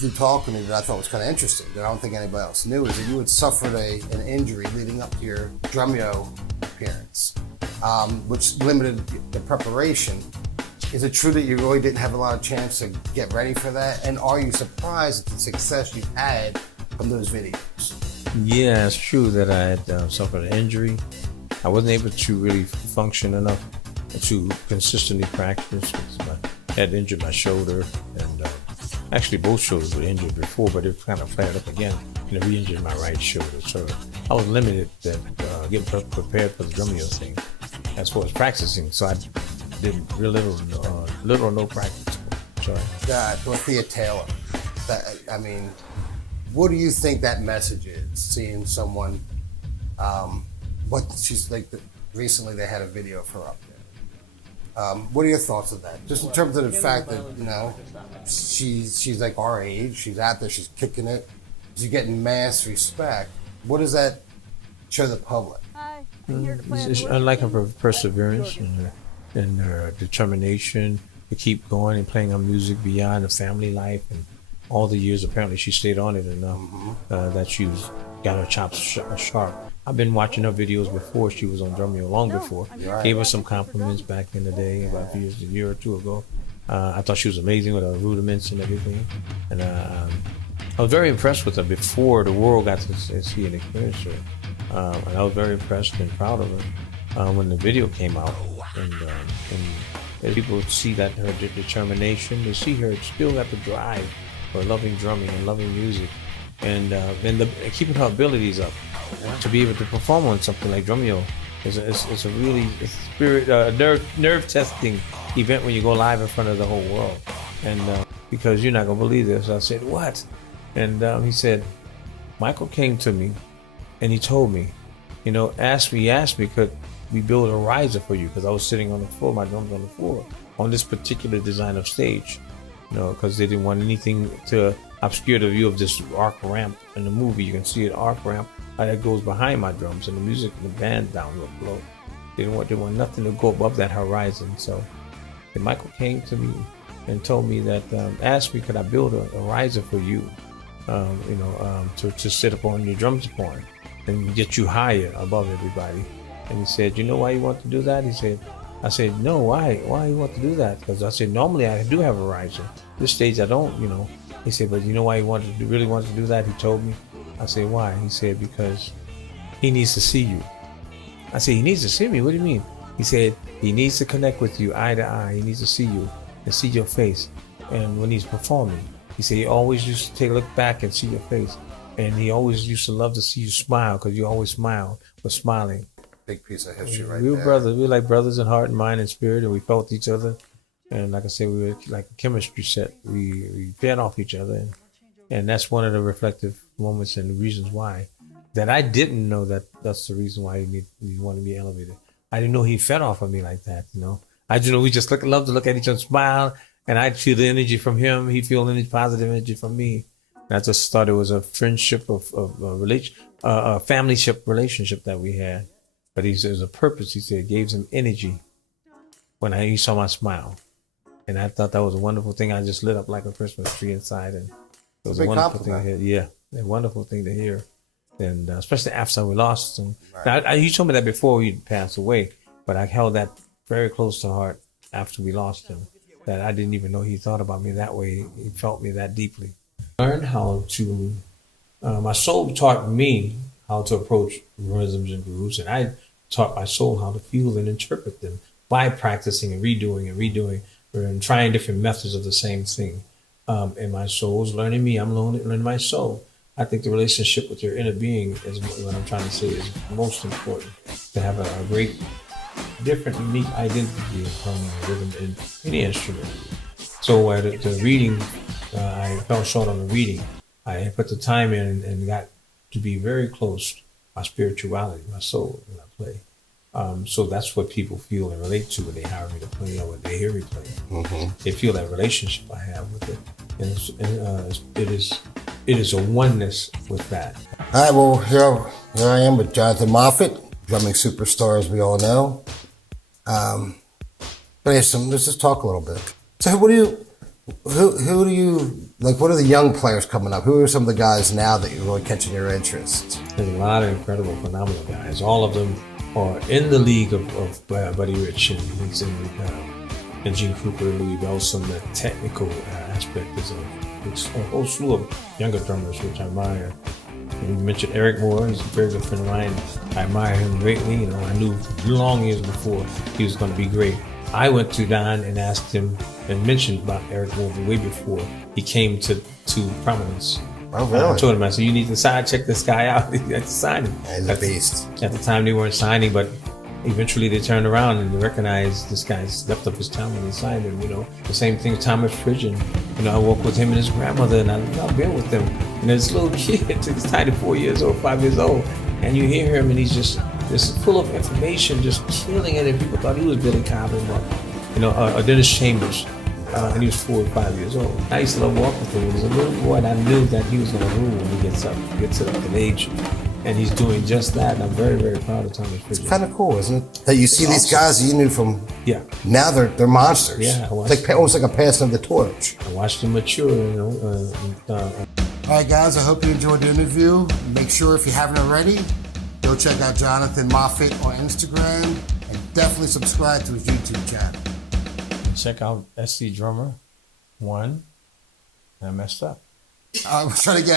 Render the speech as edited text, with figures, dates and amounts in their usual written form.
You talking to me that I thought was kind of interesting that I don't think anybody else knew is that you had suffered an injury leading up to your Drumeo appearance, which limited the preparation. Is it true that you really didn't have a lot of chance to get ready for that? And are you surprised at the success you've had from those videos? Yeah, it's true that I had suffered an injury. I wasn't able to really function enough to consistently practice because I had injured my shoulder, and actually both shoulders were injured before, but it kind of flared up again and it re-injured my right shoulder. So I was limited at getting prepared for the Drumeo thing as far as practicing. So I did little or no practice. Sorry. Dorothea Taylor, what do you think that message is? Seeing someone, what she's like, recently they had a video of her up there. What are your thoughts of that? Just in terms of the fact that, she's like our age, she's out there, she's kicking it, she's getting mass respect. What does that show the public? I like her perseverance and her determination to keep going and playing her music beyond the family life, and all the years apparently she stayed on it enough that she got her chops sharp. I've been watching her videos before she was on Drumeo, long before. Gave her some compliments back in the day, about a year or two ago. I thought she was amazing with her rudiments and everything. And I was very impressed with her before the world got to see and experience her. And I was very impressed and proud of her when the video came out. And people see that her determination, they see her still got the drive for loving drumming and loving music, and keeping her abilities up to be able to perform on something like Drumeo. It's a really nerve testing event when you go live in front of the whole world. And because you're not gonna believe this, I said, what? And he said, Michael came to me and he told me, he asked me could we build a riser for you, because I was sitting on the floor, my drums on the floor on this particular design of stage, because they didn't want anything to obscure the view of this arc ramp in the movie. You can see an arc ramp that goes behind my drums and the music and the band down below. They want nothing to go above that horizon. So Michael came to me and told me that, asked me could I build a riser for you, to sit upon your drums upon and get you higher above everybody. And he said, you know why you want to do that? I said, no, why you want to do that? Because I said, normally I do have a riser. This stage I don't, He said, but you know why he really wanted to do that? He told me. I said, why? He said, because he needs to see you. I said, he needs to see me? What do you mean? He said, he needs to connect with you eye to eye. He needs to see you and see your face. And when he's performing, he said he always used to take a look back and see your face. And he always used to love to see you smile, because you always smiled, but smiling. Big piece of history right We were there. brothers. We were like brothers in heart and mind and spirit, and we felt each other. And like I said, we were like a chemistry set. We fed off each other. And that's one of the reflective moments and the reasons why. That I didn't know that's the reason why he wanted to be elevated. I didn't know he fed off of me like that, I just know we just love to look at each other, smile, and I'd feel the energy from him. He'd feel any positive energy from me. And I just thought it was a friendship of a family-ship relationship that we had. But he said it was a purpose. He said it gave him energy when he saw my smile. And I thought that was a wonderful thing. I just lit up like a Christmas tree inside. And it was a wonderful thing to hear. Yeah, a wonderful thing to hear. And especially after we lost him. Right. Now, he told me that before he passed away, but I held that very close to heart after we lost him, that I didn't even know he thought about me that way. He felt me that deeply. I learned how to, my soul taught me how to approach rhythms and grooves, and I taught my soul how to feel and interpret them by practicing and redoing and trying different methods of the same thing. And my soul's learning me, I'm learning my soul. I think the relationship with your inner being is what I'm trying to say is most important, to have a great, different, unique identity of harmony, rhythm in any instrument. So at the reading, I fell short on the reading. I put the time in and got to be very close to my spirituality, my soul, when I play. So that's what people feel and relate to when they hire me to play or when they hear me play. Mm-hmm. They feel that relationship I have with it. And it is a oneness with that. All right, well, here I am with Jonathan Moffett, drumming superstar, as we all know. But let's just talk a little bit. So what do Who do you like? What are the young players coming up? Who are some of the guys now that you're really catching your interest? There's a lot of incredible, phenomenal guys. All of them are in the league of Buddy Rich and Gene Krupa, Louis Bellson. The technical aspect is a whole slew of younger drummers, which I admire. And you mentioned Eric Moore. He's a very good friend of mine. I admire him greatly. You know, I knew long years before he was going to be great. I went to Don and asked him and mentioned about Eric Moore way before he came to prominence. Oh, really? I told him, I said, you need to check this guy out. You have to sign him. He's a beast. At the time, they weren't signing, but eventually they turned around and they recognized this guy's stepped up his talent and signed him. You know, the same thing with Thomas Pridgeon. You know, I walked with him and his grandmother, and I've been with him. And this little kid, he's tiny, 4 years old, 5 years old, and you hear him, and he's just full of information, just killing it. And people thought he was Billy Cobham, or Dennis Chambers. And he was 4 or 5 years old. I used to love walking with him. He was a little boy, and I knew that he was going to rule when he gets up to age. And he's doing just that. And I'm very, very proud of Thomas Pridgeon. It's kind of cool, isn't it? That you see these guys that you knew from. Yeah. Now they're monsters. Yeah, it's like almost like a passing of the torch. I watched them mature. All right, guys. I hope you enjoyed the interview. Make sure if you haven't already, go check out Jonathan Moffett on Instagram, and definitely subscribe to his YouTube channel. Check out SC Drummer 1. I messed up. I was trying to get.